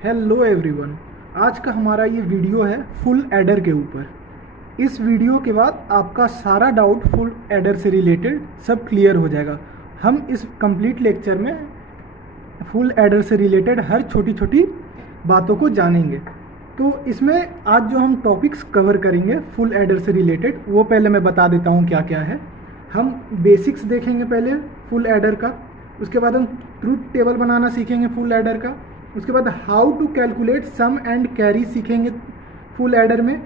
Hello everyone. आज का हमारा ये वीडियो है फुल एडर के ऊपर। इस वीडियो के बाद आपका सारा डाउट फुल एडर से रिलेटेड सब क्लियर हो जाएगा। हम इस कंप्लीट लेक्चर में फुल एडर से रिलेटेड हर छोटी छोटी बातों को जानेंगे। तो इसमें आज जो हम टॉपिक्स कवर करेंगे फुल एडर से रिलेटेड, वो पहले मैं बता देता हूँ क्या क्या है। हम बेसिक्स देखेंगे पहले फुल एडर का, उसके बाद हम ट्रूथ टेबल बनाना सीखेंगे फुल एडर का, उसके बाद how to calculate sum and carry सीखेंगे फुल एडर में,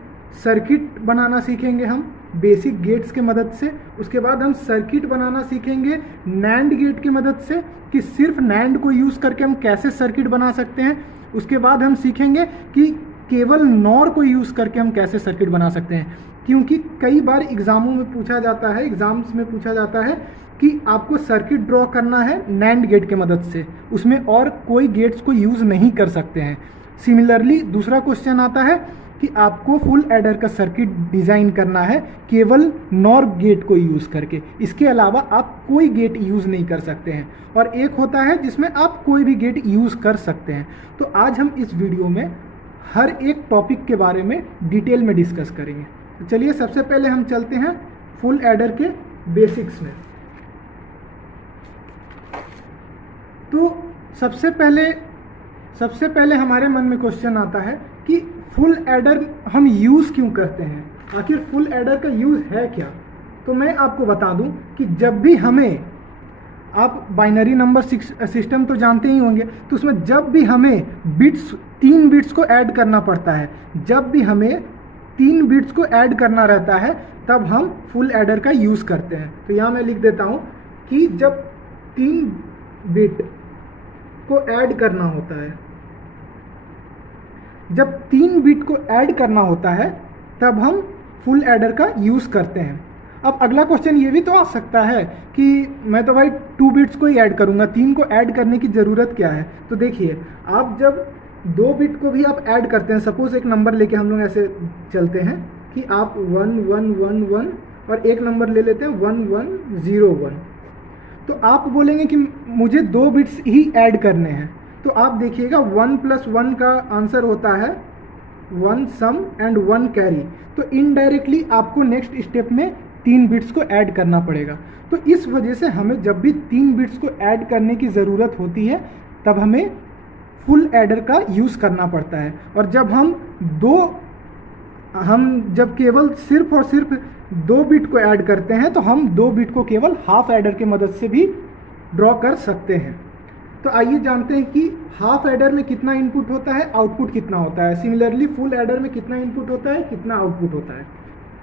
सर्किट बनाना सीखेंगे हम बेसिक गेट्स के मदद से, उसके बाद हम सर्किट बनाना सीखेंगे नैंड गेट की मदद से कि सिर्फ नैंड को यूज़ करके हम कैसे सर्किट बना सकते हैं, उसके बाद हम सीखेंगे कि केवल नॉर को यूज़ करके हम कैसे सर्किट बना सकते हैं। क्योंकि कई बार एग्जामों में पूछा जाता है, एग्जाम्स में पूछा जाता है कि आपको सर्किट ड्रॉ करना है नैंड गेट के मदद से, उसमें और कोई गेट्स को यूज़ नहीं कर सकते हैं। सिमिलरली दूसरा क्वेश्चन आता है कि आपको फुल एडर का सर्किट डिज़ाइन करना है केवल नॉर गेट को यूज़ करके, इसके अलावा आप कोई गेट यूज़ नहीं कर सकते हैं। और एक होता है जिसमें आप कोई भी गेट यूज़ कर सकते हैं। तो आज हम इस वीडियो में हर एक टॉपिक के बारे में डिटेल में डिस्कस करेंगे। तो चलिए सबसे पहले हम चलते हैं फुल एडर के बेसिक्स में। तो सबसे पहले हमारे मन में क्वेश्चन आता है कि फुल एडर हम यूज़ क्यों करते हैं, आखिर फुल एडर का यूज़ है क्या। तो मैं आपको बता दूं कि जब भी हमें, आप बाइनरी नंबर सिस्टम तो जानते ही होंगे, तो उसमें जब भी हमें बिट्स 3 बिट्स को ऐड करना पड़ता है, जब भी हमें 3 बिट्स को ऐड करना रहता है तब हम फुल एडर का यूज़ करते हैं। तो यहाँ मैं लिख देता हूँ कि जब 3 बिट को ऐड करना होता है, जब 3 बिट को ऐड करना होता है तब हम फुल एडर का यूज़ करते हैं। अब अगला क्वेश्चन ये भी तो आ सकता है कि मैं तो भाई 2 बिट्स को ही ऐड करूंगा, 3 को ऐड करने की ज़रूरत क्या है। तो देखिए, आप जब 2 बिट को भी आप ऐड करते हैं, सपोज एक नंबर लेके हम लोग ऐसे चलते हैं कि आप 1 1 1 1 और एक नंबर ले लेते हैं 1 1 0 1, तो आप बोलेंगे कि मुझे 2 बिट्स ही ऐड करने हैं। तो आप देखिएगा 1 + 1 का आंसर होता है 1 सम एंड 1 कैरी। तो इनडायरेक्टली आपको नेक्स्ट स्टेप में 3 बिट्स को ऐड करना पड़ेगा। तो इस वजह से हमें जब भी 3 बिट्स को ऐड करने की ज़रूरत होती है तब हमें फुल एडर का यूज़ करना पड़ता है। और जब जब केवल सिर्फ और सिर्फ 2 बिट को ऐड करते हैं तो हम 2 बिट को केवल हाफ एडर की मदद से भी ड्रॉ कर सकते हैं। तो आइए जानते हैं कि हाफ एडर में कितना इनपुट होता है, आउटपुट कितना होता है। सिमिलरली फुल एडर में कितना इनपुट होता है, कितना आउटपुट होता है।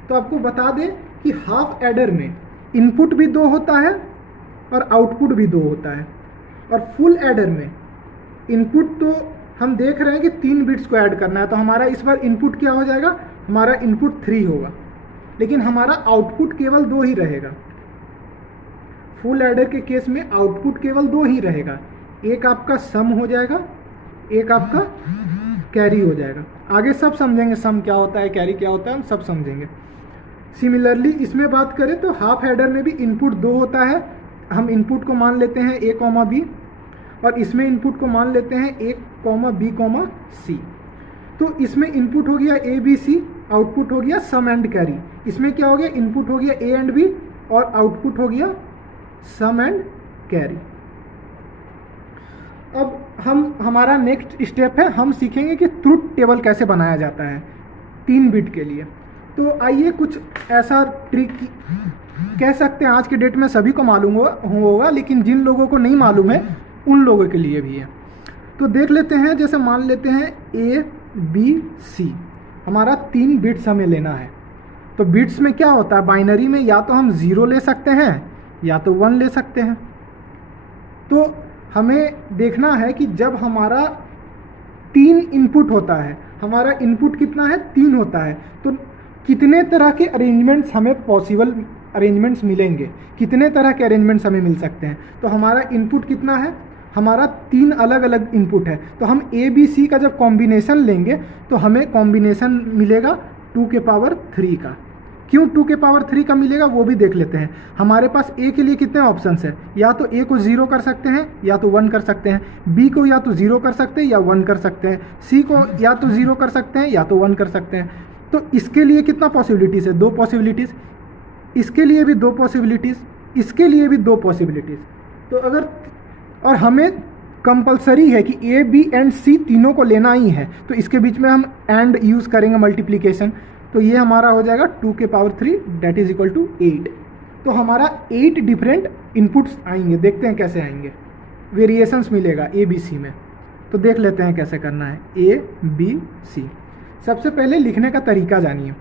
तो आपको बता दें कि हाफ एडर में इनपुट भी 2 होता है और आउटपुट भी 2 होता है। और फुल एडर में इनपुट तो हम देख रहे हैं कि 3 बिट्स को ऐड करना है, तो हमारा इस बार इनपुट क्या हो जाएगा, हमारा इनपुट 3 होगा, लेकिन हमारा आउटपुट केवल 2 ही रहेगा। फुल एडर के केस में आउटपुट केवल 2 ही रहेगा, एक आपका सम हो जाएगा, एक आपका कैरी हो जाएगा। आगे सब समझेंगे, सम क्या होता है, कैरी क्या होता है, हम सब समझेंगे। सिमिलरली इसमें बात करें तो हाफ एडर में भी इनपुट 2 होता है। हम इनपुट को मान लेते हैं A, B, और इसमें इनपुट को मान लेते हैं A, B, C। तो इसमें इनपुट हो गया A, B, C, आउटपुट हो गया सम एंड कैरी। इसमें क्या हो गया, इनपुट हो गया A एंड B और आउटपुट हो गया सम एंड कैरी। अब हमारा नेक्स्ट स्टेप है, हम सीखेंगे कि ट्रूथ टेबल कैसे बनाया जाता है 3 बिट के लिए। तो आइए कुछ ऐसा ट्रिक कह सकते हैं, आज के डेट में सभी को मालूम होगा, लेकिन जिन लोगों को नहीं मालूम है उन लोगों के लिए भी है। तो देख लेते हैं, जैसे मान लेते हैं A, B, C, हमारा 3 बिट्स हमें लेना है। तो बिट्स में क्या होता है, बाइनरी में या तो हम 0 ले सकते हैं या तो 1 ले सकते हैं। तो हमें देखना है कि जब हमारा 3 इनपुट होता है, हमारा इनपुट कितना है, 3 होता है, तो कितने तरह के अरेंजमेंट्स हमें पॉसिबल अरेंजमेंट्स मिलेंगे, कितने तरह के अरेंजमेंट्स हमें मिल सकते हैं। तो हमारा इनपुट कितना है, हमारा 3 अलग अलग इनपुट है। तो हम ABC का जब कॉम्बिनेशन लेंगे तो हमें कॉम्बिनेशन मिलेगा 2 के पावर 3 का। क्यों 2 के पावर 3 का मिलेगा वो भी देख लेते हैं। हमारे पास ए के लिए कितने ऑप्शंस है, या तो ए को 0 कर सकते हैं या तो 1 कर सकते हैं, बी को या तो 0 कर सकते हैं या 1 कर सकते हैं, सी को या तो 0 कर सकते हैं या तो 1 कर सकते हैं। तो इसके लिए कितना पॉसिबिलिटीज़ है, 2 पॉसिबिलिटीज़, इसके लिए भी 2 पॉसिबिलिटीज़, इसके लिए भी 2 पॉसिबिलिटीज़। तो अगर और हमें कंपलसरी है कि ए बी एंड सी तीनों को लेना ही है, तो इसके बीच में हम एंड यूज़ करेंगे मल्टीप्लिकेशन। तो ये हमारा हो जाएगा 2 के power 3 that is equal to 8। तो हमारा 8 डिफरेंट इनपुट्स आएंगे, देखते हैं कैसे आएंगे, वेरिएशंस मिलेगा ए बी सी में। तो देख लेते हैं कैसे करना है ए बी सी। सबसे पहले लिखने का तरीका जानिए।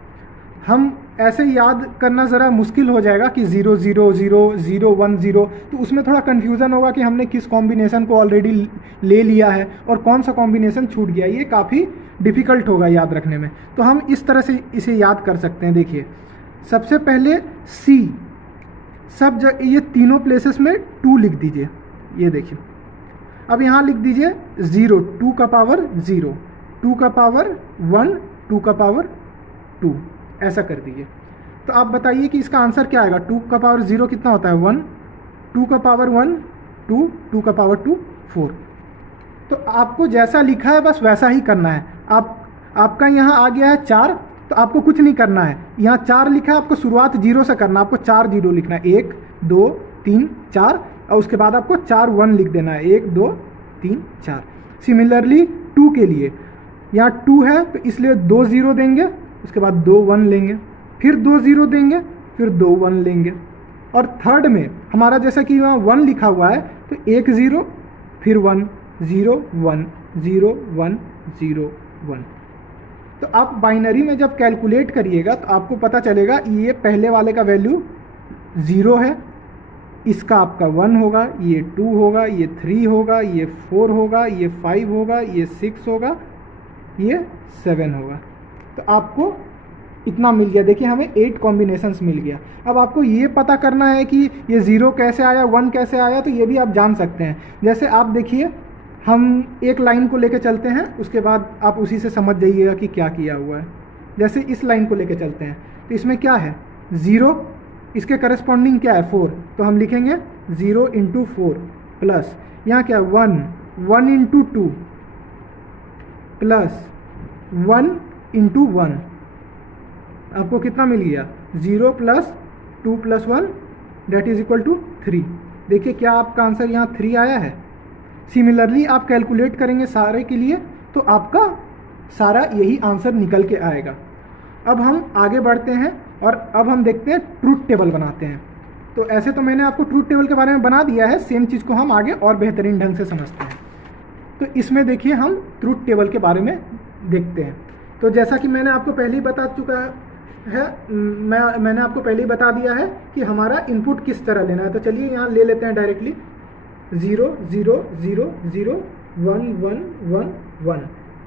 हम ऐसे याद करना ज़रा मुश्किल हो जाएगा कि 0 0 0 0 1 0, तो उसमें थोड़ा कन्फ्यूज़न होगा कि हमने किस कॉम्बिनेशन को ऑलरेडी ले लिया है और कौन सा कॉम्बिनेशन छूट गया, ये काफ़ी डिफ़िकल्ट होगा याद रखने में। तो हम इस तरह से इसे याद कर सकते हैं। देखिए, सबसे पहले सी, सब जगह ये तीनों प्लेसेस में 2 लिख दीजिए। ये देखिए, अब यहाँ लिख दीजिए 0, 2 का पावर 0, 2 का पावर 1, 2 का पावर 2, ऐसा कर दीजिए। तो आप बताइए कि इसका आंसर क्या आएगा। 2 का पावर 0 कितना होता है 1, 2 का पावर 1 2, 2 का पावर 2 4। तो आपको जैसा लिखा है बस वैसा ही करना है। आपका यहाँ आ गया है 4, तो आपको कुछ नहीं करना है। यहाँ 4 लिखा है, आपको शुरुआत 0 से करना है, आपको 4 0 लिखना है, 1 2 3 4, और उसके बाद आपको 4 1 लिख देना है, 1 2 3 4। सिमिलरली 2 के लिए यहाँ 2 है तो इसलिए 2 0 देंगे, उसके बाद 2 1 लेंगे, फिर 2 0 देंगे, फिर 2 1 लेंगे। और थर्ड में हमारा जैसा कि वहाँ 1 लिखा हुआ है तो 1 0 फिर 1 0 1 0 1 0 1। तो आप बाइनरी में जब कैलकुलेट करिएगा तो आपको पता चलेगा ये पहले वाले का वैल्यू 0 है, इसका आपका 1 होगा, ये 2 होगा, ये 3 होगा, ये 4 होगा, ये 5 होगा, ये 6 होगा, ये 7 होगा। तो आपको इतना मिल गया। देखिए हमें 8 कॉम्बिनेशंस मिल गया। अब आपको ये पता करना है कि ये 0 कैसे आया, 1 कैसे आया, तो ये भी आप जान सकते हैं। जैसे आप देखिए, हम एक लाइन को लेके चलते हैं, उसके बाद आप उसी से समझ जाइएगा कि क्या किया हुआ है। जैसे इस लाइन को लेके चलते हैं तो इसमें क्या है 0, इसके करस्पॉन्डिंग क्या है 4, तो हम लिखेंगे 0 × 4 प्लस यहाँ क्या 1 × 2 प्लस 1 × 1। आपको कितना मिल गया 0 + 2 + 1 दैट इज इक्वल टू 3। देखिए क्या आपका आंसर यहाँ 3 आया है। सिमिलरली आप कैलकुलेट करेंगे सारे के लिए तो आपका सारा यही आंसर निकल के आएगा। अब हम आगे बढ़ते हैं और अब हम देखते हैं ट्रूथ टेबल बनाते हैं। तो ऐसे तो मैंने आपको ट्रूथ टेबल के बारे में बना दिया है, सेम चीज़ को हम आगे और बेहतरीन ढंग से समझते हैं। तो इसमें देखिए हम ट्रूथ टेबल के बारे में देखते हैं। तो जैसा कि मैंने आपको पहले ही बता चुका है, मैंने आपको पहले ही बता दिया है कि हमारा इनपुट किस तरह लेना है। तो चलिए यहाँ ले लेते हैं डायरेक्टली 0 0 0 0 1 1 1 1,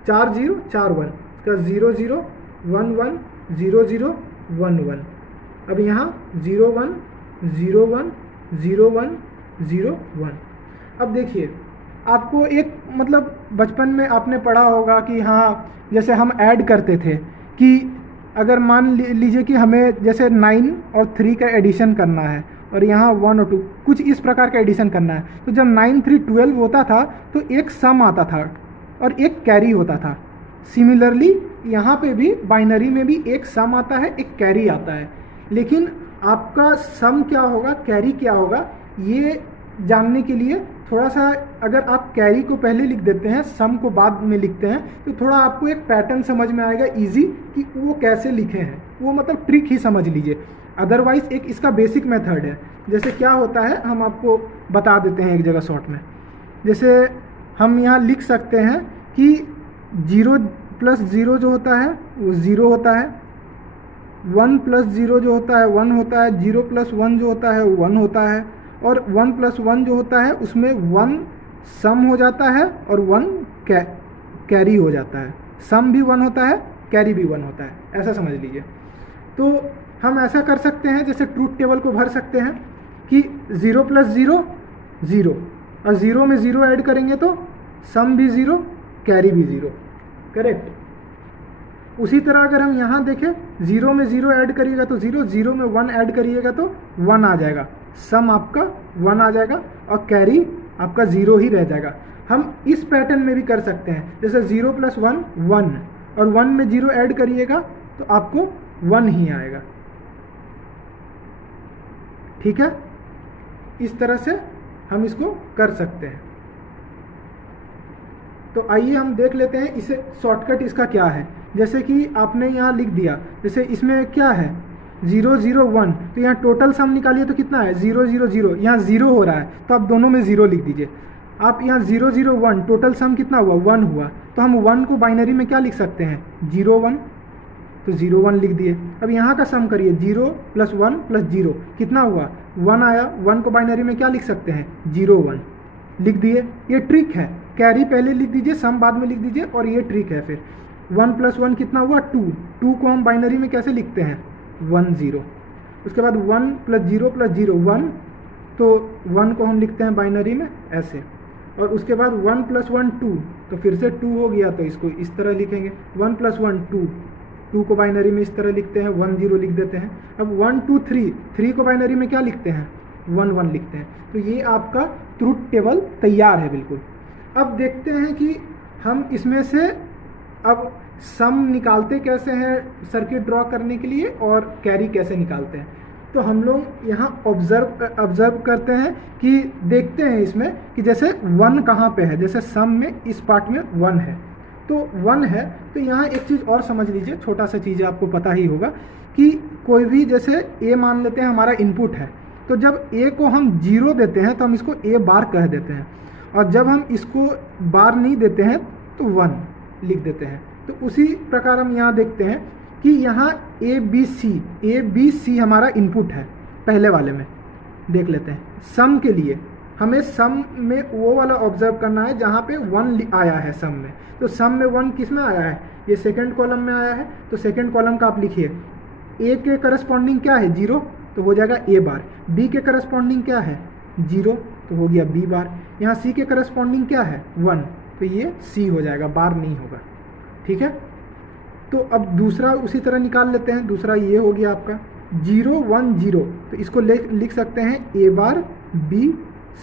4 0 4 1, इसका 0 0 1 1 0 0 1 1। अब यहाँ 0 1 0 1 0 1 0 1। अब देखिए आपको एक मतलब बचपन में आपने पढ़ा होगा कि हाँ जैसे हम ऐड करते थे कि अगर मान लीजिए कि हमें जैसे 9 और 3 का एडिशन करना है और यहाँ 1 और 2 कुछ इस प्रकार का एडिशन करना है, तो जब 9 3 12 होता था तो एक सम आता था और एक कैरी होता था। सिमिलरली यहाँ पे भी बाइनरी में भी एक सम आता है, एक कैरी आता है। लेकिन आपका सम क्या होगा, कैरी क्या होगा, ये जानने के लिए थोड़ा सा अगर आप कैरी को पहले लिख देते हैं, सम को बाद में लिखते हैं, तो थोड़ा आपको एक पैटर्न समझ में आएगा इजी कि वो कैसे लिखे हैं। वो मतलब ट्रिक ही समझ लीजिए। अदरवाइज एक इसका बेसिक मेथड है। जैसे क्या होता है हम आपको बता देते हैं एक जगह शॉर्ट में। जैसे हम यहाँ लिख सकते हैं कि 0 + 0 जो होता है वो 0 होता है, 1 + 0 जो होता है 1 होता है, 0 + 1 जो होता है वो 1 होता है, और 1 + 1 जो होता है उसमें 1 सम हो जाता है और 1 कैरी हो जाता है। सम भी 1 होता है, कैरी भी 1 होता है, ऐसा समझ लीजिए। तो हम ऐसा कर सकते हैं, जैसे ट्रूथ टेबल को भर सकते हैं कि 0 + 0 0, और 0 में 0 ऐड करेंगे तो सम भी 0, कैरी भी 0, करेक्ट। उसी तरह अगर हम यहाँ देखें, 0 में 0 ऐड करिएगा तो 0, 0 में 1 ऐड करिएगा तो 1 आ जाएगा, सम आपका 1 आ जाएगा और कैरी आपका 0 ही रह जाएगा। हम इस पैटर्न में भी कर सकते हैं, जैसे 0 + 1 1 और 1 में 0 ऐड करिएगा तो आपको 1 ही आएगा। ठीक है, इस तरह से हम इसको कर सकते हैं। तो आइए हम देख लेते हैं इसे शॉर्टकट इसका क्या है। जैसे कि आपने यहाँ लिख दिया, जैसे इसमें क्या है 0 0 1, तो यहाँ टोटल सम निकालिए तो कितना है 0 0 0, यहाँ 0 हो रहा है तो आप दोनों में 0 लिख दीजिए। आप यहाँ 0 0 1 टोटल सम कितना हुआ 1 हुआ, तो हम 1 को बाइनरी में क्या लिख सकते हैं 0 1, तो 0 1 लिख दिए। अब यहाँ का सम करिए 0 + 1 + 0 कितना हुआ 1 आया, 1 को बाइनरी में क्या लिख सकते हैं 0 1 लिख दिए। ये ट्रिक है, कैरी पहले लिख दीजिए, सम बाद में लिख दीजिए, और ये ट्रिक है। फिर 1 + 1 कितना हुआ 2, 2 को हम बाइनरी में कैसे लिखते हैं 1 0। उसके बाद 1 + 0 + 0 1, तो 1 को हम लिखते हैं बाइनरी में ऐसे, और उसके बाद 1 + 1 2, तो फिर से 2 हो गया तो इसको इस तरह लिखेंगे 1 + 1 2, 2 को बाइनरी में इस तरह लिखते हैं 1 0 लिख देते हैं। अब 1 2 3, 3 को बाइनरी में क्या लिखते हैं 1 1 लिखते हैं। तो ये आपका ट्रुथ टेबल तैयार है बिल्कुल। अब देखते हैं कि हम इसमें से अब सम निकालते कैसे हैं सर्किट ड्रॉ करने के लिए, और कैरी कैसे निकालते हैं। तो हम लोग यहाँ ऑब्जर्व करते हैं कि देखते हैं इसमें कि जैसे 1 कहाँ पे है, जैसे सम में इस पार्ट में 1 है, तो 1 है। तो यहाँ एक चीज़ और समझ लीजिए, छोटा सा चीज़ आपको पता ही होगा कि कोई भी जैसे ए मान लेते हैं हमारा इनपुट है, तो जब ए को हम 0 देते हैं तो हम इसको ए बार कह देते हैं, और जब हम इसको बार नहीं देते हैं तो 1 लिख देते हैं। तो उसी प्रकार हम यहाँ देखते हैं कि यहाँ ए बी सी हमारा इनपुट है। पहले वाले में देख लेते हैं, सम के लिए हमें सम में वो वाला ऑब्जर्व करना है जहाँ पे 1 आया है सम में। तो सम में 1 किस में आया है, ये सेकंड कॉलम में आया है, तो सेकंड कॉलम का आप लिखिए। ए के करस्पॉन्डिंग क्या है 0, तो हो जाएगा ए बार। बी के करस्पॉन्डिंग क्या है 0, तो हो गया बी बार। यहाँ सी के करस्पॉन्डिंग क्या है 1, तो ये सी हो जाएगा, बार नहीं होगा। ठीक है, तो अब दूसरा उसी तरह निकाल लेते हैं। दूसरा ये हो गया आपका 0 1 0, तो इसको लिख सकते हैं ए बार बी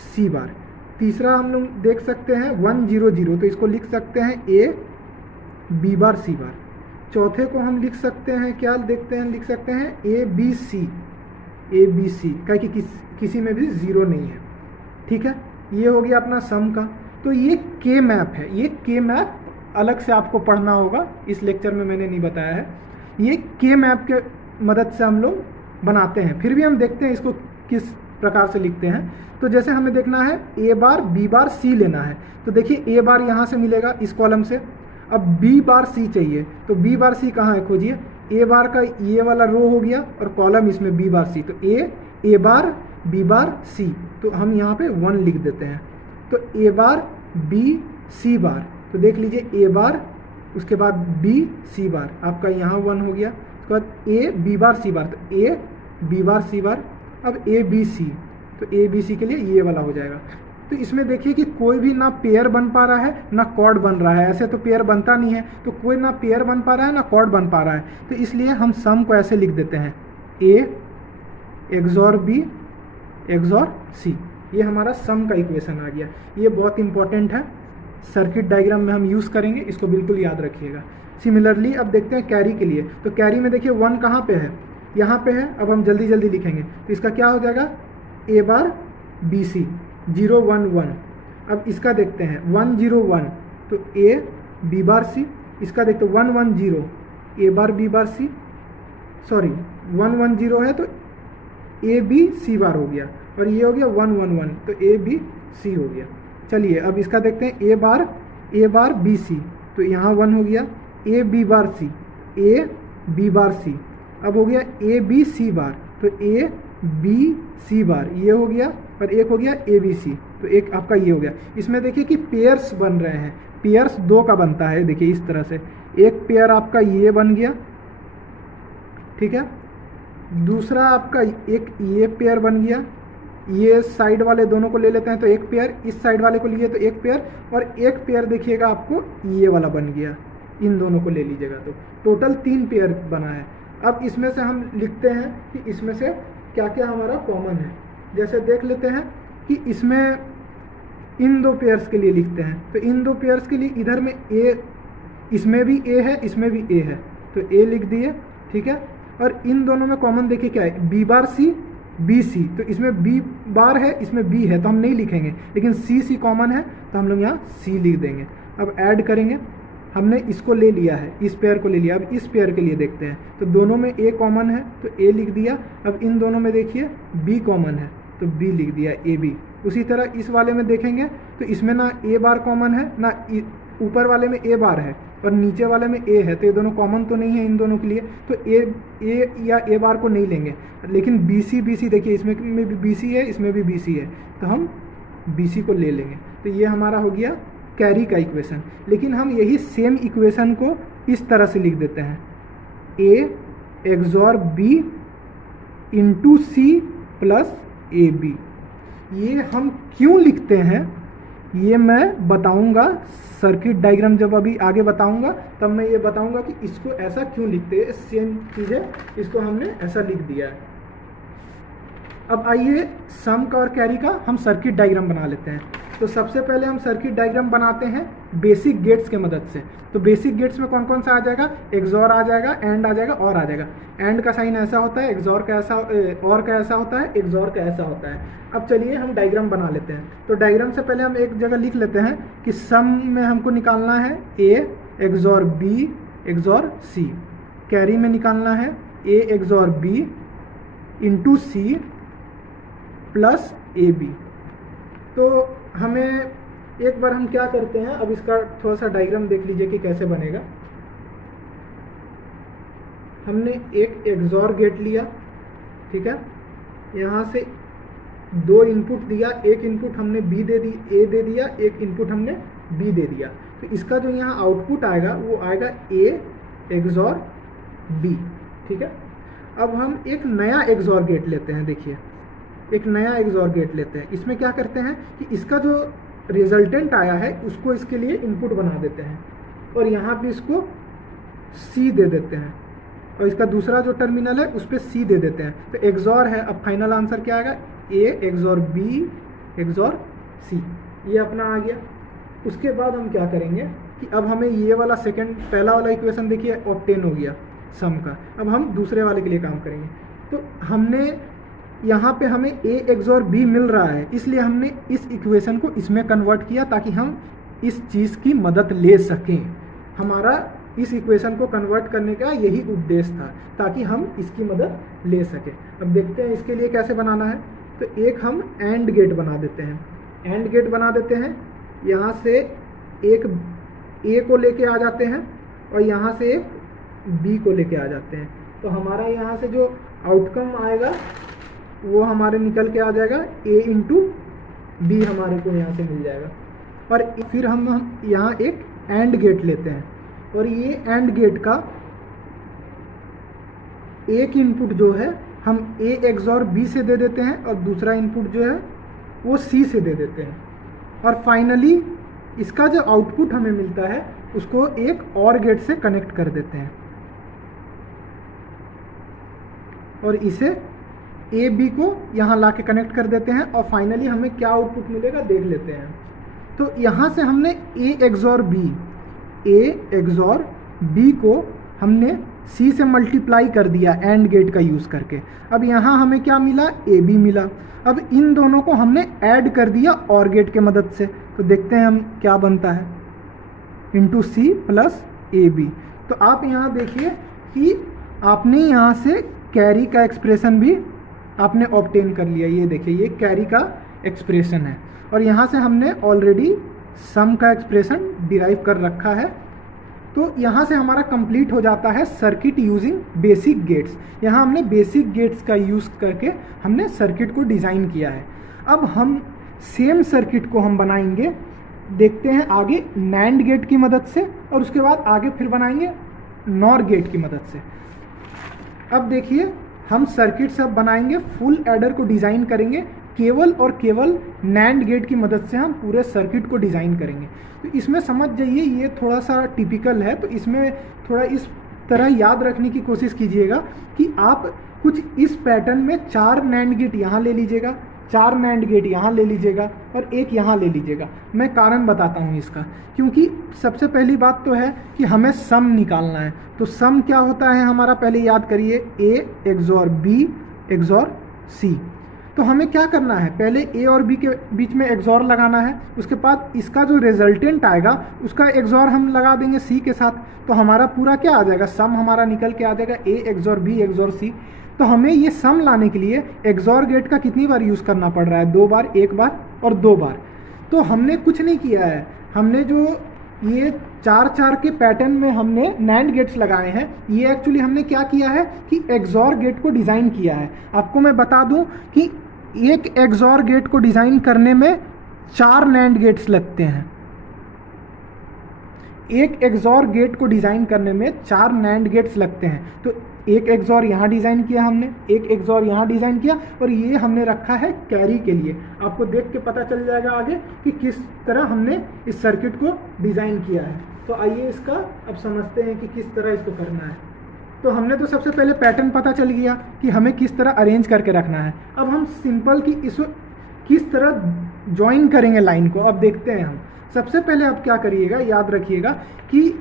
सी बार। तीसरा हम लोग देख सकते हैं 1 0 0, तो इसको लिख सकते हैं ए बी बार सी बार। चौथे को हम लिख सकते हैं, क्या देखते हैं, लिख सकते हैं ए बी सी, क्या कि किसी में भी 0 नहीं है। ठीक है, ये हो गया अपना सम का। तो ये के मैप है, ये के मैप अलग से आपको पढ़ना होगा, इस लेक्चर में मैंने नहीं बताया है। ये के मैप के मदद से हम लोग बनाते हैं। फिर भी हम देखते हैं इसको किस प्रकार से लिखते हैं। तो जैसे हमें देखना है ए बार बी बार सी लेना है, तो देखिए ए बार यहाँ से मिलेगा इस कॉलम से। अब बी बार सी चाहिए, तो बी बार सी कहाँ है खोजिए। ए बार का ये वाला रो हो गया और कॉलम इसमें बी बार सी, तो ए बार बी बार सी, तो हम यहाँ पे 1 लिख देते हैं। तो ए बार बी सी बार, तो देख लीजिए ए बार, उसके बाद बी सी बार, आपका यहाँ 1 हो गया। उसके बाद ए बी बार सी बार, तो ए बी बार सी बार। अब ए बी सी, तो ए बी सी के लिए ये वाला हो जाएगा। तो इसमें देखिए कि कोई भी ना पेयर बन पा रहा है ना कॉर्ड बन रहा है। ऐसे तो पेयर बनता नहीं है, तो कोई ना पेयर बन पा रहा है ना कॉर्ड बन पा रहा है। तो इसलिए हम सम को ऐसे लिख देते हैं ए एक्सॉर बी एक्सॉर सी, ये हमारा सम का इक्वेशन आ गया। ये बहुत इंपॉर्टेंट है, सर्किट डायग्राम में हम यूज़ करेंगे, इसको बिल्कुल याद रखिएगा। सिमिलरली अब देखते हैं कैरी के लिए। तो कैरी में देखिए 1 कहाँ पे है, यहाँ पे है। अब हम जल्दी जल्दी लिखेंगे, तो इसका क्या हो जाएगा ए बार बी सी 0 1 1। अब इसका देखते हैं 1 0 1, तो ए बी बार सी। इसका देखते हैं 1 1 0, ए बार बी बार सी, सॉरी 1 1 0 है तो ए बी सी बार हो गया, और ये हो गया 1 1 1, तो ए बी सी हो गया। चलिए अब इसका देखते हैं ए बार बी सी, तो यहाँ 1 हो गया। A B bar C, A B bar C. अब हो गया ए बी सी बार, तो ए बी सी बार, ये हो गया, और एक हो गया ए बी सी, तो एक आपका ये हो गया। इसमें देखिए कि पेयर्स बन रहे हैं, पेयर्स 2 का बनता है। देखिए इस तरह से एक पेयर आपका ये बन गया, ठीक है। दूसरा आपका एक ये पेयर बन गया, ये साइड वाले दोनों को ले लेते हैं तो एक पेयर, इस साइड वाले को लिए तो एक पेयर, और एक पेयर देखिएगा आपको ये वाला बन गया। इन दोनों को ले लीजिएगा। तो टोटल 3 पेयर बना है। अब इसमें से हम लिखते हैं कि इसमें से क्या क्या हमारा कॉमन है। जैसे देख लेते हैं कि इसमें इन 2 पेयर्स के लिए लिखते हैं, तो इन 2 पेयर्स के लिए इधर में ए, इसमें भी ए है, इसमें भी ए है, तो ए लिख दिए, ठीक है। और इन दोनों में कॉमन देखिए क्या है, B bar C B C, तो इसमें बी बार है, इसमें बी है, तो हम नहीं लिखेंगे, लेकिन सी सी कॉमन है तो हम लोग यहाँ सी लिख देंगे। अब ऐड करेंगे, हमने इसको ले लिया है, इस पेयर को ले लिया। अब इस पेयर के लिए देखते हैं, तो दोनों में ए कॉमन है तो ए लिख दिया। अब इन दोनों में देखिए बी कॉमन है तो बी लिख दिया, ए बी। उसी तरह इस वाले में देखेंगे तो इसमें ना ए बार कॉमन है, ना ऊपर वाले में ए बार है और नीचे वाले में ए है, तो ये दोनों कॉमन तो नहीं है इन दोनों के लिए, तो ए या ए बार को नहीं लेंगे। लेकिन बी सी देखिए, इसमें भी बी सी है, इसमें भी बी सी है, तो हम बी सी को ले लेंगे। तो ये हमारा हो गया कैरी का इक्वेशन। लेकिन हम यही सेम इक्वेशन को इस तरह से लिख देते हैं, A XOR B into C plus A B. ये हम क्यों लिखते हैं ये मैं बताऊंगा, सर्किट डायग्राम जब अभी आगे बताऊंगा तब मैं ये बताऊंगा कि इसको ऐसा क्यों लिखते हैं। सेम चीज़ें इसको हमने ऐसा लिख दिया है। अब आइए सम का और कैरी का हम सर्किट डायग्राम बना लेते हैं। तो सबसे पहले हम सर्किट डायग्राम बनाते हैं बेसिक गेट्स के मदद से। तो बेसिक गेट्स में कौन कौन सा आ जाएगा, एक्सॉर आ जाएगा, एंड आ जाएगा, और आ जाएगा। एंड का साइन ऐसा होता है, एक्सॉर का ऐसा, और का ऐसा होता है, एक्सॉर का ऐसा होता है। अब चलिए हम डायग्राम बना लेते हैं। तो डायग्राम से पहले हम एक जगह लिख लेते हैं कि सम में हमको निकालना है A XOR B XOR C, carry में निकालना है A XOR B into C plus A B. तो हमें एक बार हम क्या करते हैं, अब इसका थोड़ा सा डायग्राम देख लीजिए कि कैसे बनेगा। हमने एक एक्सॉर गेट लिया, ठीक है, यहाँ से 2 इनपुट दिया, एक इनपुट हमने बी दे दी, ए दे दिया, एक इनपुट हमने बी दे दिया। तो इसका जो यहाँ आउटपुट आएगा वो आएगा ए एक्सॉर बी, ठीक है। अब हम एक नया एक्सॉर गेट लेते हैं, देखिए एक नया एक्सॉर गेट लेते हैं। इसमें क्या करते हैं कि इसका जो रिजल्टेंट आया है उसको इसके लिए इनपुट बना देते हैं और यहाँ पे इसको सी दे देते हैं और इसका दूसरा जो टर्मिनल है उस पर सी दे देते हैं। तो एक्सॉर है, अब फाइनल आंसर क्या आएगा, ए एक्सॉर बी एक्सॉर सी, ये अपना आ गया। उसके बाद हम क्या करेंगे कि अब हमें ये वाला पहला वाला इक्वेशन देखिए ऑब्टेन हो गया सम का। अब हम दूसरे वाले के लिए काम करेंगे। तो हमने यहाँ पे हमें ए एक्सॉर बी मिल रहा है, इसलिए हमने इस इक्वेशन को इसमें कन्वर्ट किया ताकि हम इस चीज़ की मदद ले सकें। हमारा इस इक्वेशन को कन्वर्ट करने का यही उद्देश्य था ताकि हम इसकी मदद ले सकें। अब देखते हैं इसके लिए कैसे बनाना है। तो एक हम एंड गेट बना देते हैं, एंड गेट बना देते हैं। यहाँ से एक ए को लेके आ जाते हैं और यहाँ से एक बी को लेके आ जाते हैं। तो हमारा यहाँ से जो आउटकम आएगा वो हमारे निकल के आ जाएगा ए इंटू बी, हमारे को यहाँ से मिल जाएगा। और फिर हम यहाँ एक एंड गेट लेते हैं और ये एंड गेट का एक इनपुट जो है हम ए एक्सॉर बी से दे देते हैं और दूसरा इनपुट जो है वो सी से दे देते हैं। और फाइनली इसका जो आउटपुट हमें मिलता है उसको एक और गेट से कनेक्ट कर देते हैं और इसे ए बी को यहाँ ला के कनेक्ट कर देते हैं और फाइनली हमें क्या आउटपुट मिलेगा देख लेते हैं। तो यहाँ से हमने ए एक्सॉर बी को हमने सी से मल्टीप्लाई कर दिया एंड गेट का यूज़ करके। अब यहाँ हमें क्या मिला, ए बी मिला। अब इन दोनों को हमने ऐड कर दिया और गेट के मदद से। तो देखते हैं हम क्या बनता है, into C plus A B. तो आप यहाँ देखिए कि आपने यहाँ से कैरी का एक्सप्रेशन भी आपने ऑब्टेन कर लिया। ये देखिए ये कैरी का एक्सप्रेशन है और यहाँ से हमने ऑलरेडी सम का एक्सप्रेशन डिराइव कर रखा है। तो यहाँ से हमारा कंप्लीट हो जाता है सर्किट यूजिंग बेसिक गेट्स। यहाँ हमने बेसिक गेट्स का यूज़ करके हमने सर्किट को डिज़ाइन किया है। अब हम सेम सर्किट को हम बनाएंगे, देखते हैं आगे नैंड गेट की मदद से और उसके बाद आगे फिर बनाएंगे नॉर गेट की मदद से। अब देखिए हम सर्किट सब बनाएंगे, फुल एडर को डिज़ाइन करेंगे केवल और केवल नैंड गेट की मदद से हम पूरे सर्किट को डिज़ाइन करेंगे। तो इसमें समझ जाइए, ये थोड़ा सा टिपिकल है, तो इसमें थोड़ा इस तरह याद रखने की कोशिश कीजिएगा कि आप कुछ इस पैटर्न में 4 नैंड गेट यहाँ ले लीजिएगा, 4 नैंड गेट यहाँ ले लीजिएगा और एक यहाँ ले लीजिएगा। मैं कारण बताता हूँ इसका, क्योंकि सबसे पहली बात तो है कि हमें सम निकालना है। तो सम क्या होता है हमारा, पहले याद करिए, A XOR B XOR C। तो हमें क्या करना है, पहले A और B के बीच में XOR लगाना है, उसके बाद इसका जो रिजल्टेंट आएगा उसका XOR हम लगा देंगे C के साथ। तो हमारा पूरा क्या आ जाएगा, सम हमारा निकल के आ जाएगा A XOR B XOR C। तो हमें ये सम लाने के लिए XOR गेट का कितनी बार यूज़ करना पड़ रहा है, 2 बार, 1 बार और 2 बार। तो हमने कुछ नहीं किया है, हमने जो ये 4-4 के पैटर्न में हमने नैंड गेट्स लगाए हैं, ये एक्चुअली हमने क्या किया है कि XOR गेट को डिज़ाइन किया है। आपको मैं बता दूं कि एक XOR गेट को डिज़ाइन करने में 4 नैंड गेट्स लगते हैं। एक XOR गेट को डिज़ाइन करने में 4 नैंड गेट्स लगते हैं। तो एक XOR यहाँ डिज़ाइन किया हमने, एक XOR यहाँ डिज़ाइन किया, और ये हमने रखा है कैरी के लिए। आपको देख के पता चल जाएगा आगे कि किस तरह हमने इस सर्किट को डिज़ाइन किया है। तो आइए इसका अब समझते हैं कि किस तरह इसको करना है। तो हमने तो सबसे पहले पैटर्न पता चल गया कि हमें किस तरह अरेंज करके रखना है। अब हम सिंपल कि इसको किस तरह ज्वाइन करेंगे लाइन को, अब देखते हैं हम। सबसे पहले आप क्या करिएगा, याद रखिएगा कि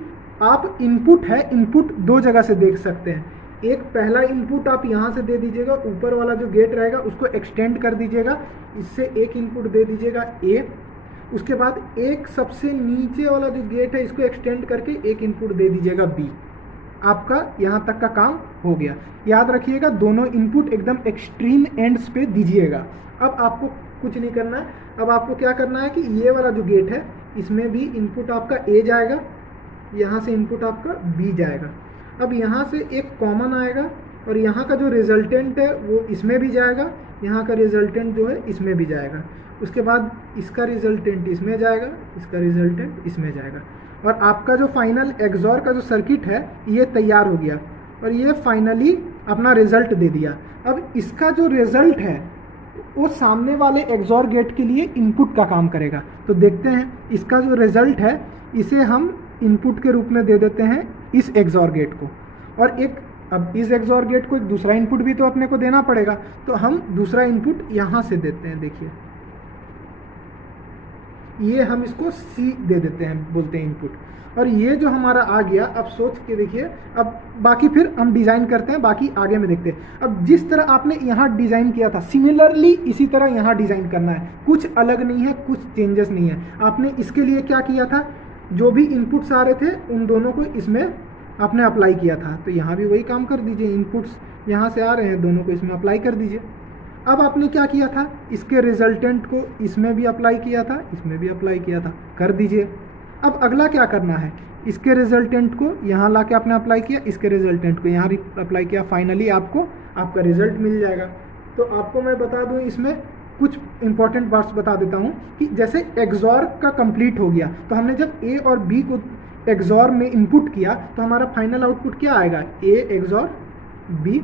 आप इनपुट है, इनपुट 2 जगह से देख सकते हैं। एक पहला इनपुट आप यहाँ से दे दीजिएगा, ऊपर वाला जो गेट रहेगा उसको एक्सटेंड कर दीजिएगा, इससे एक इनपुट दे दीजिएगा A। उसके बाद एक सबसे नीचे वाला जो गेट है इसको एक्सटेंड करके एक इनपुट दे दीजिएगा B। आपका यहाँ तक का काम हो गया। याद रखिएगा दोनों इनपुट एकदम एक्सट्रीम एंड्स पे दीजिएगा। अब आपको कुछ नहीं करना है, अब आपको क्या करना है कि ये वाला जो गेट है इसमें भी इनपुट आपका A जाएगा, यहाँ से इनपुट आपका B जाएगा। अब यहाँ से एक कॉमन आएगा और यहाँ का जो रिजल्टेंट है वो इसमें भी जाएगा, यहाँ का रिजल्टेंट जो है इसमें भी जाएगा। उसके बाद इसका रिजल्टेंट इसमें जाएगा, इसका रिजल्टेंट इसमें जाएगा, और आपका जो फाइनल XOR का जो सर्किट है ये तैयार हो गया और ये फाइनली अपना रिजल्ट दे दिया। अब इसका जो रिजल्ट है वो सामने वाले XOR गेट के लिए इनपुट का काम करेगा। तो देखते हैं इसका जो रिजल्ट है इसे हम इनपुट के रूप में दे देते हैं इस XOR गेट को, और एक अब इस XOR गेट को एक दूसरा इनपुट भी तो अपने को देना पड़ेगा। तो हम दूसरा इनपुट यहाँ से देते हैं, देखिए ये हम इसको C दे देते हैं, बोलते हैं इनपुट। और ये जो हमारा आ गया, अब सोच के देखिए, अब बाकी फिर हम डिज़ाइन करते हैं, बाकी आगे में देखते हैं। अब जिस तरह आपने यहाँ डिज़ाइन किया था सिमिलरली इसी तरह यहाँ डिज़ाइन करना है, कुछ अलग नहीं है, कुछ चेंजेस नहीं है। आपने इसके लिए क्या किया था, जो भी इनपुट्स आ रहे थे उन दोनों को इसमें आपने अप्लाई किया था, तो यहाँ भी वही काम कर दीजिए। इनपुट्स यहाँ से आ रहे हैं, दोनों को इसमें अप्लाई कर दीजिए। अब आपने क्या किया था, इसके रिजल्टेंट को इसमें भी अप्लाई किया था, इसमें भी अप्लाई किया था, कर दीजिए। अब अगला क्या करना है, इसके रिजल्टेंट को यहाँ ला के आपने अप्लाई किया, इसके रिजल्टेंट को यहाँ अप्लाई किया, फाइनली आपको आपका रिजल्ट मिल जाएगा। तो आपको मैं बता दूँ, इसमें कुछ इंपॉर्टेंट बाट्स बता देता हूँ कि जैसे XOR का कंप्लीट हो गया, तो हमने जब A और B को XOR में इनपुट किया तो हमारा फाइनल आउटपुट क्या आएगा, A XOR B।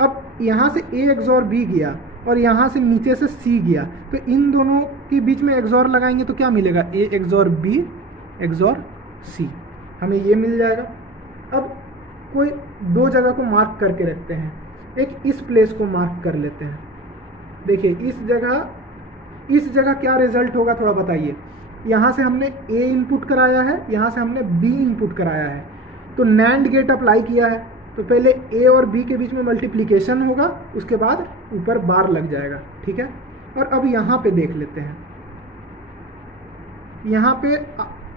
अब यहाँ से A XOR B गया और यहाँ से नीचे से C गया, तो इन दोनों के बीच में XOR लगाएंगे तो क्या मिलेगा, A XOR B XOR C, हमें ये मिल जाएगा। अब कोई 2 जगह को मार्क करके रखते हैं, एक इस प्लेस को मार्क कर लेते हैं। देखिए इस जगह क्या रिजल्ट होगा थोड़ा बताइए। यहाँ से हमने A इनपुट कराया है, यहाँ से हमने B इनपुट कराया है, तो NAND गेट अप्लाई किया है, तो पहले A और B के बीच में मल्टीप्लिकेशन होगा, उसके बाद ऊपर बार लग जाएगा, ठीक है। और अब यहाँ पे देख लेते हैं, यहाँ पे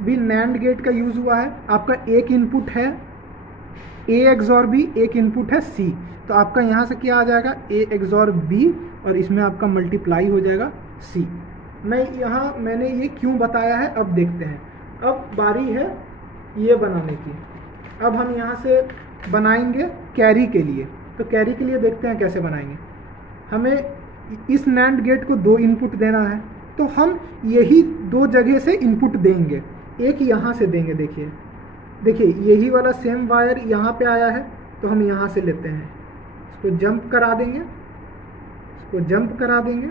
भी NAND गेट का यूज़ हुआ है। आपका एक इनपुट है A XOR B, एक इनपुट है C, तो आपका यहाँ से क्या आ जाएगा, A XOR B, और इसमें आपका मल्टीप्लाई हो जाएगा C। मैंने ये क्यों बताया है, अब देखते हैं। अब बारी है ये बनाने की। अब हम यहाँ से बनाएंगे कैरी के लिए, तो कैरी के लिए देखते हैं कैसे बनाएंगे। हमें इस NAND गेट को 2 इनपुट देना है, तो हम यही 2 जगह से इनपुट देंगे, एक यहाँ से देंगे। देखिए यही वाला सेम वायर यहाँ पे आया है, तो हम यहाँ से लेते हैं, इसको जंप करा देंगे, इसको जंप करा देंगे,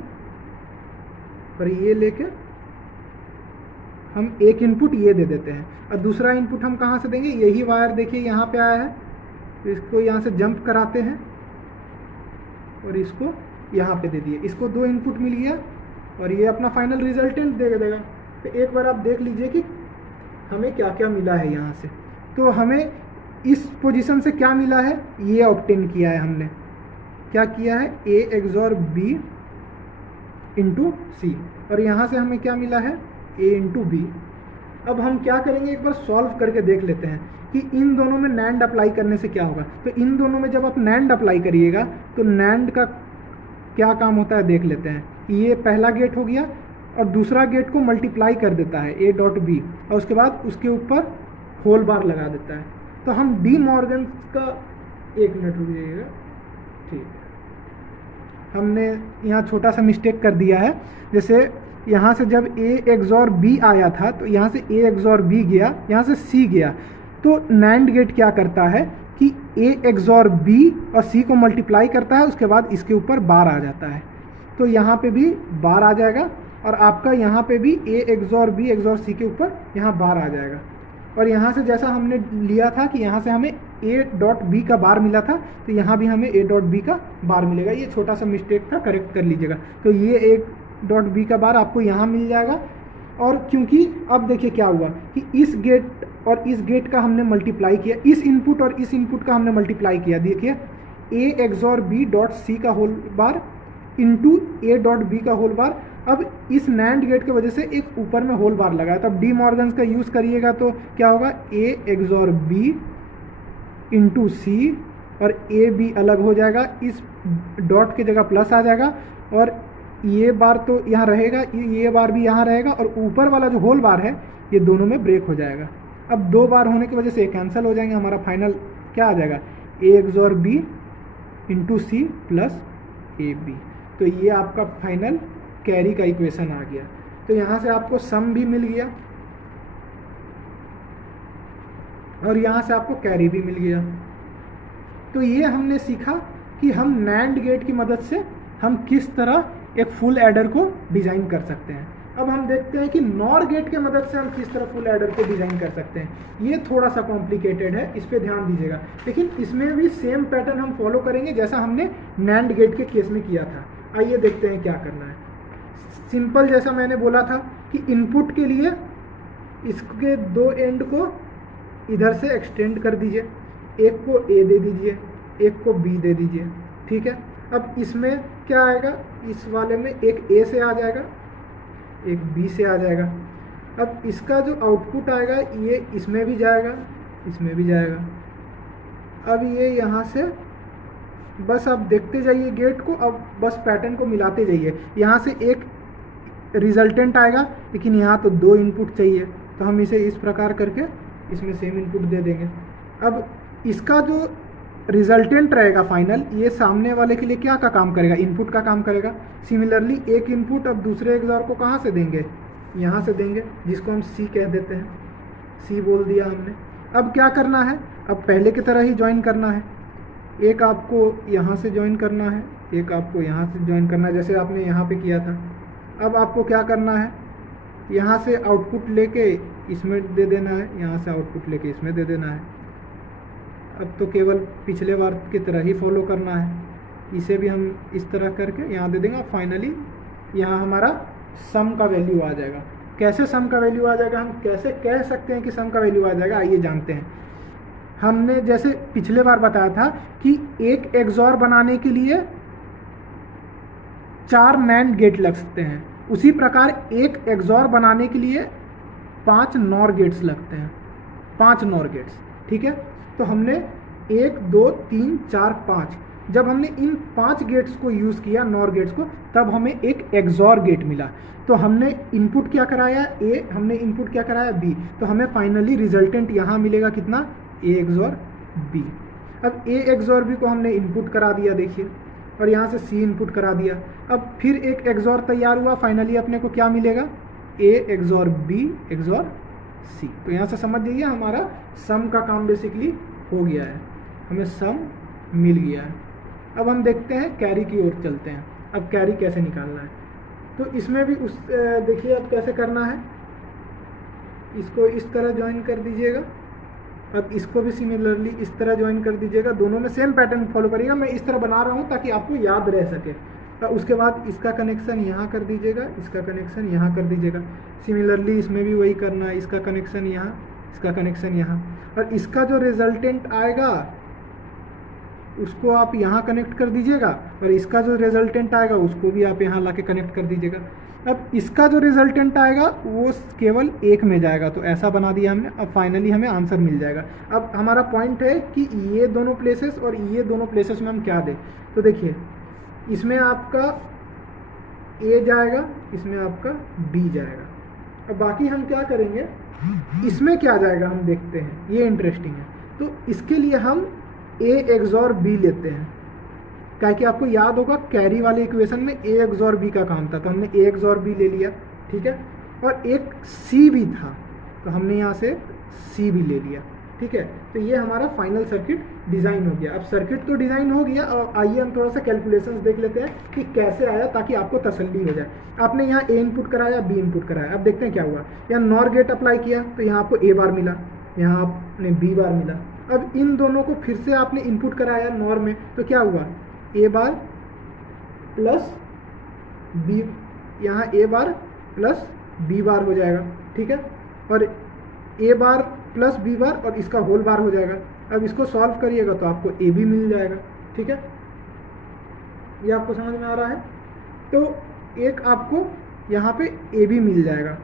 और ये लेके हम एक इनपुट ये दे देते हैं, और दूसरा इनपुट हम कहाँ से देंगे, यही वायर देखिए यहाँ पे आया है, तो इसको यहाँ से जंप कराते हैं और इसको यहाँ पे दे दिए, इसको 2 इनपुट मिल गया और ये अपना फाइनल रिजल्टेंट दे देगा। तो एक बार आप देख लीजिए कि हमें क्या क्या मिला है यहाँ से। तो हमें इस पोजीशन से क्या मिला है, ये ऑब्टेन किया है हमने, क्या किया है, A XOR B इंटू सी, और यहाँ से हमें क्या मिला है, A इंटू बी। अब हम क्या करेंगे, एक बार सॉल्व करके देख लेते हैं कि इन दोनों में NAND अप्लाई करने से क्या होगा। तो इन दोनों में जब आप NAND अप्लाई करिएगा तो NAND का क्या काम होता है देख लेते हैं। ये पहला गेट हो गया और दूसरा गेट को मल्टीप्लाई कर देता है A डॉट बी, और उसके बाद उसके ऊपर होल बार लगा देता है। तो हम डी मॉर्गन का, 1 मिनट रुक जाइएगा, ठीक है, हमने यहाँ छोटा सा मिस्टेक कर दिया है। जैसे यहाँ से जब A XOR B आया था तो यहाँ से A XOR B गया, यहाँ से C गया, तो NAND गेट क्या करता है कि A XOR B और C को मल्टीप्लाई करता है, उसके बाद इसके ऊपर बार आ जाता है, तो यहाँ पे भी बार आ जाएगा, और आपका यहाँ पे भी A XOR B XOR C के ऊपर यहाँ बार आ जाएगा। और यहाँ से जैसा हमने लिया था कि यहाँ से हमें A डॉट B का बार मिला था, तो यहाँ भी हमें A डॉट B का बार मिलेगा। ये छोटा सा मिस्टेक था, करेक्ट कर लीजिएगा। तो ये A डॉट B का बार आपको यहाँ मिल जाएगा। और क्योंकि अब देखिए क्या हुआ कि इस गेट और इस गेट का हमने मल्टीप्लाई किया, इस इनपुट और इस इनपुट का हमने मल्टीप्लाई किया, देखिए A XOR B dot C का whole bar into A dot B का होल बार। अब इस NAND गेट की वजह से एक ऊपर में होल बार लगा है, तो अब डी मॉर्गन्स का यूज़ करिएगा तो क्या होगा, A XOR B इंटू सी, और A B अलग हो जाएगा, इस डॉट की जगह प्लस आ जाएगा, और ये बार तो यहाँ रहेगा, ये बार भी यहाँ रहेगा, और ऊपर वाला जो होल बार है ये दोनों में ब्रेक हो जाएगा। अब 2 बार होने की वजह से कैंसिल हो जाएंगे, हमारा फाइनल क्या आ जाएगा, A XOR B into C plus A B। तो ये आपका फाइनल कैरी का इक्वेशन आ गया। तो यहाँ से आपको सम भी मिल गया और यहाँ से आपको कैरी भी मिल गया। तो ये हमने सीखा कि हम NAND गेट की मदद से हम किस तरह एक फुल एडर को डिज़ाइन कर सकते हैं। अब हम देखते हैं कि NOR गेट के मदद से हम किस तरह फुल एडर को डिज़ाइन कर सकते हैं। ये थोड़ा सा कॉम्प्लिकेटेड है, इस पर ध्यान दीजिएगा, लेकिन इसमें भी सेम पैटर्न हम फॉलो करेंगे जैसा हमने NAND गेट के केस में किया था। आइए देखते हैं क्या करना है। सिंपल, जैसा मैंने बोला था कि इनपुट के लिए इसके 2 एंड को इधर से एक्सटेंड कर दीजिए, एक को A दे दीजिए, एक को B दे दीजिए, ठीक है। अब इसमें क्या आएगा, इस वाले में एक A से आ जाएगा, एक B से आ जाएगा। अब इसका जो आउटपुट आएगा ये इसमें भी जाएगा, इसमें भी जाएगा। अब ये यहाँ से बस आप देखते जाइए गेट को, अब बस पैटर्न को मिलाते जाइए। यहाँ से एक रिजल्टेंट आएगा, लेकिन यहाँ तो 2 इनपुट चाहिए, तो हम इसे इस प्रकार करके इसमें सेम इनपुट दे देंगे। अब इसका जो रिजल्टेंट रहेगा फाइनल, ये सामने वाले के लिए क्या का काम करेगा, इनपुट का काम करेगा। सिमिलरली एक इनपुट अब दूसरे XOR को कहाँ से देंगे, यहाँ से देंगे, जिसको हम C कह देते हैं। C बोल दिया हमने। अब क्या करना है, अब पहले की तरह ही ज्वाइन करना है। एक आपको यहाँ से ज्वाइन करना है, एक आपको यहाँ से ज्वाइन करना है, जैसे आपने यहाँ पे किया था। अब आपको क्या करना है, यहाँ से आउटपुट लेके इसमें दे देना है, यहाँ से आउटपुट लेके इसमें दे देना है। अब तो केवल पिछले बार की तरह ही फॉलो करना है। इसे भी हम इस तरह करके यहाँ दे देंगे। फाइनली यहाँ हमारा सम का वैल्यू आ जाएगा। कैसे सम का वैल्यू आ जाएगा, हम कैसे कह सकते हैं कि सम का वैल्यू आ जाएगा, आइए जानते हैं। हमने जैसे पिछले बार बताया था कि एक XOR बनाने के लिए 4 NAND गेट लग सकते हैं, उसी प्रकार एक XOR बनाने के लिए 5 NOR गेट्स लगते हैं, 5 NOR गेट्स, ठीक है। तो हमने 1 2 3 4 5, जब हमने इन 5 गेट्स को यूज़ किया, NOR गेट्स को, तब हमें एक XOR गेट मिला। तो हमने इनपुट क्या कराया A, हमने इनपुट क्या कराया B, तो हमें फाइनली रिजल्टेंट यहाँ मिलेगा कितना, A XOR B। अब A XOR B को हमने इनपुट करा दिया, देखिए, और यहाँ से C इनपुट करा दिया। अब फिर एक XOR तैयार हुआ, फाइनली अपने को क्या मिलेगा, A XOR B XOR C। तो यहाँ से समझ जाइए हमारा सम का काम बेसिकली हो गया है, हमें सम मिल गया है। अब हम देखते हैं कैरी की ओर चलते हैं। अब कैरी कैसे निकालना है। तो इसमें भी उस देखिए अब कैसे करना है, इसको इस तरह ज्वाइन कर दीजिएगा, अब इसको भी सिमिलरली इस तरह ज्वाइन कर दीजिएगा, दोनों में सेम पैटर्न फॉलो करिएगा। मैं इस तरह बना रहा हूँ ताकि आपको याद रह सके। उसके बाद इसका कनेक्शन यहाँ कर दीजिएगा, इसका कनेक्शन यहाँ कर दीजिएगा। सिमिलरली इसमें भी वही करना है, इसका कनेक्शन यहाँ, इसका कनेक्शन यहाँ, और इसका जो रिजल्टेंट आएगा उसको आप यहाँ कनेक्ट कर दीजिएगा, और इसका जो रिजल्टेंट आएगा उसको भी आप यहाँ लाके कनेक्ट कर दीजिएगा। अब इसका जो रिजल्टेंट आएगा वो केवल एक में जाएगा, तो ऐसा बना दिया हमने। अब फाइनली हमें आंसर मिल जाएगा। अब हमारा पॉइंट है कि ये दोनों प्लेसेस और ये दोनों प्लेसेस में हम क्या दें। तो देखिए इसमें आपका ए जाएगा, इसमें आपका बी जाएगा। अब बाकी हम क्या करेंगे, इसमें क्या जाएगा हम देखते हैं, ये इंटरेस्टिंग है। तो इसके लिए हम ए एक्सॉर बी लेते हैं, क्या कि आपको याद होगा कैरी वाले इक्वेशन में ए एक्सॉर बी का काम था, तो हमने ए एक्सॉर बी ले लिया, ठीक है। और एक सी भी था, तो हमने यहाँ से सी भी ले लिया, ठीक है। तो ये हमारा फाइनल सर्किट डिज़ाइन हो गया। अब सर्किट तो डिज़ाइन हो गया, और आइए हम थोड़ा सा कैलकुलेशंस देख लेते हैं कि कैसे आया, ताकि आपको तसल्ली हो जाए। आपने यहाँ ए इनपुट कराया, बी इनपुट कराया, अब देखते हैं क्या हुआ। यहाँ नॉर गेट अप्लाई किया तो यहाँ आपको ए बार मिला, यहाँ आपने बी बार मिला। अब इन दोनों को फिर से आपने इनपुट कराया नॉर में, तो क्या हुआ, ए बार प्लस बी, यहाँ ए बार प्लस बी बार हो जाएगा, ठीक है। और ए बार प्लस बी बार और इसका होल बार हो जाएगा। अब इसको सॉल्व करिएगा तो आपको ए भी मिल जाएगा, ठीक है। ये आपको समझ में आ रहा है। तो एक आपको यहाँ पे ए भी मिल जाएगा।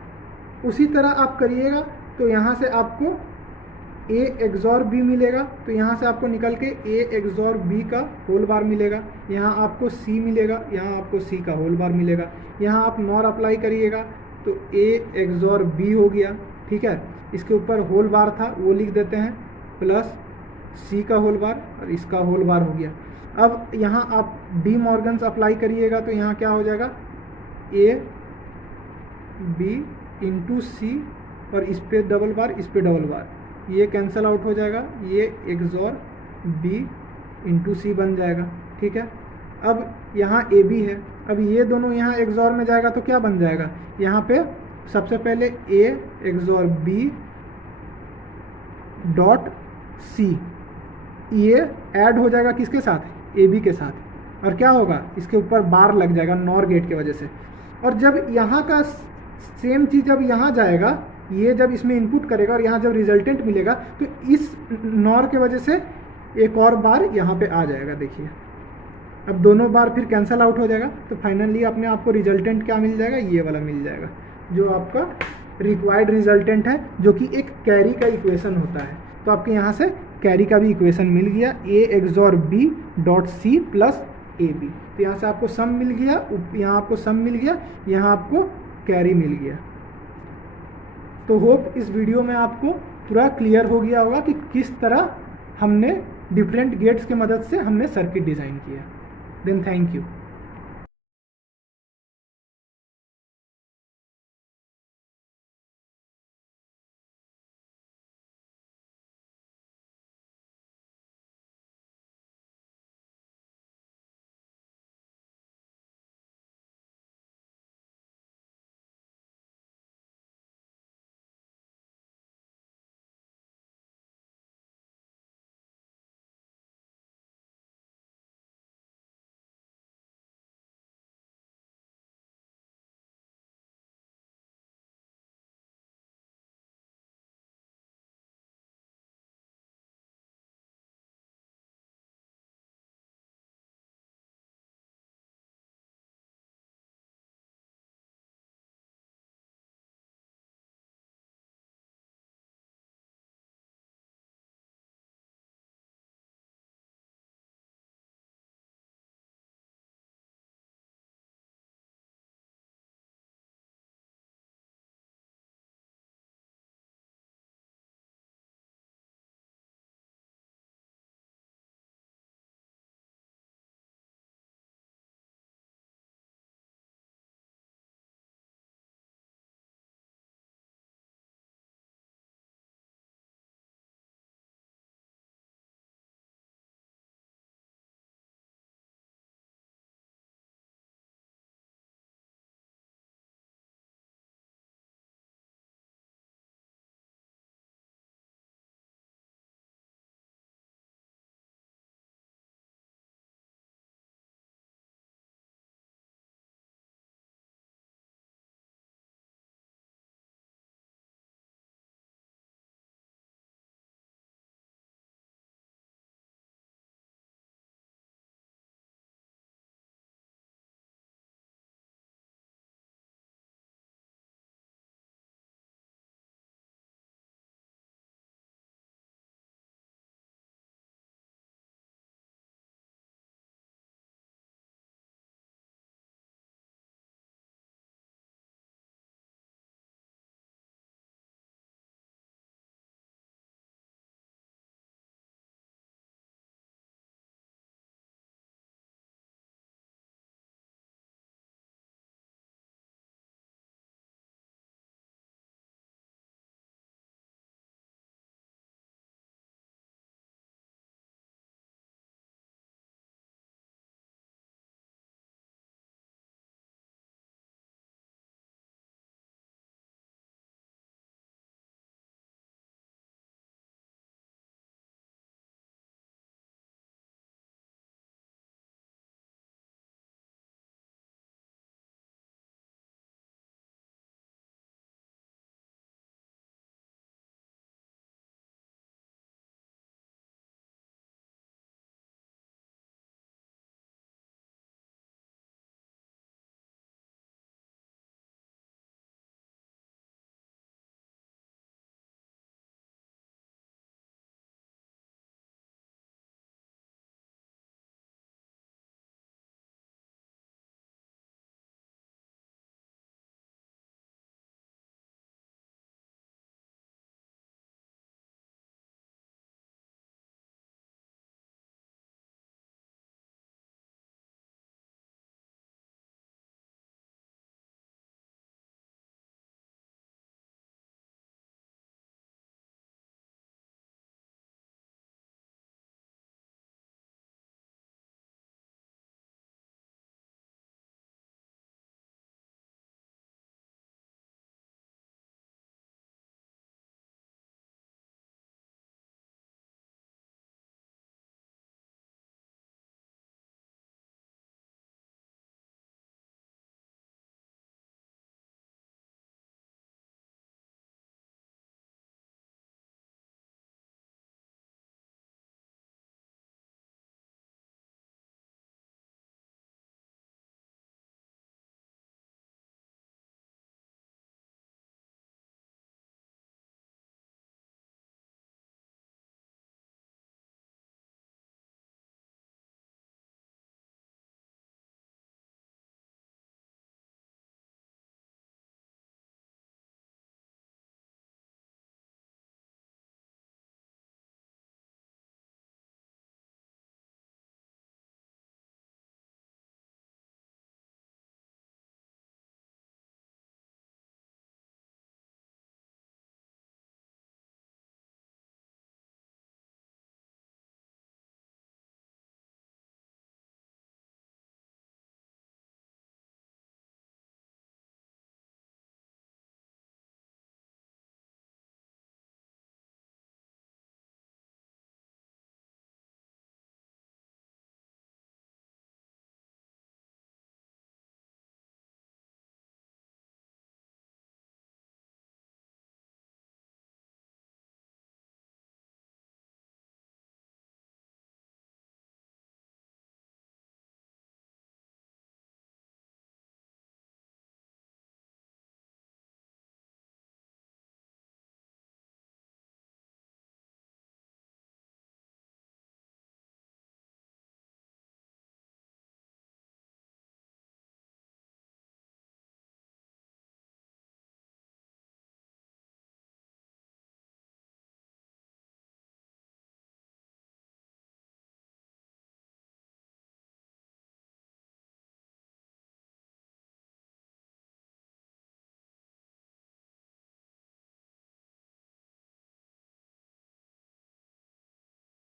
उसी तरह आप करिएगा तो यहाँ से आपको ए एक्सॉर बी मिलेगा, तो यहाँ से आपको निकल के ए एक्सॉर बी का होल बार मिलेगा, यहाँ आपको सी मिलेगा, यहाँ आपको सी का होल बार मिलेगा। यहाँ आप नॉर अप्लाई करिएगा तो ए एक्सॉर बी हो गया, ठीक है। इसके ऊपर होल बार था वो लिख देते हैं, प्लस सी का होल बार और इसका होल बार हो गया। अब यहाँ आप डी मॉर्गन्स अप्लाई करिएगा तो यहाँ क्या हो जाएगा, ए बी इंटू सी, और इस पे डबल बार, इस पे डबल बार, ये कैंसल आउट हो जाएगा, ये एक्सॉर बी इंटू सी बन जाएगा, ठीक है। अब यहाँ ए बी है, अब ये दोनों यहाँ एक्सॉर में जाएगा तो क्या बन जाएगा, यहाँ पे सबसे पहले A XOR B dot C, ये ऐड हो जाएगा किसके साथ, ए बी के साथ, और क्या होगा, इसके ऊपर बार लग जाएगा नॉर गेट की वजह से। और जब यहाँ का सेम चीज़ जब यहाँ जाएगा, ये जब इसमें इनपुट करेगा और यहाँ जब रिजल्टेंट मिलेगा तो इस नॉर के वजह से एक और बार यहाँ पे आ जाएगा। देखिए अब दोनों बार फिर कैंसल आउट हो जाएगा, तो फाइनली अपने आपको रिजल्टेंट क्या मिल जाएगा, ये वाला मिल जाएगा, जो आपका रिक्वायर्ड रिजल्टेंट है, जो कि एक कैरी का इक्वेशन होता है। तो आपके यहाँ से कैरी का भी इक्वेशन मिल गया, A XOR B dot C plus A B. तो यहाँ से आपको सम मिल गया, यहाँ आपको सम मिल गया, यहाँ आपको कैरी मिल गया। तो होप इस वीडियो में आपको पूरा क्लियर हो गया होगा कि किस तरह हमने डिफरेंट गेट्स की मदद से हमने सर्किट डिज़ाइन किया। Then thank you.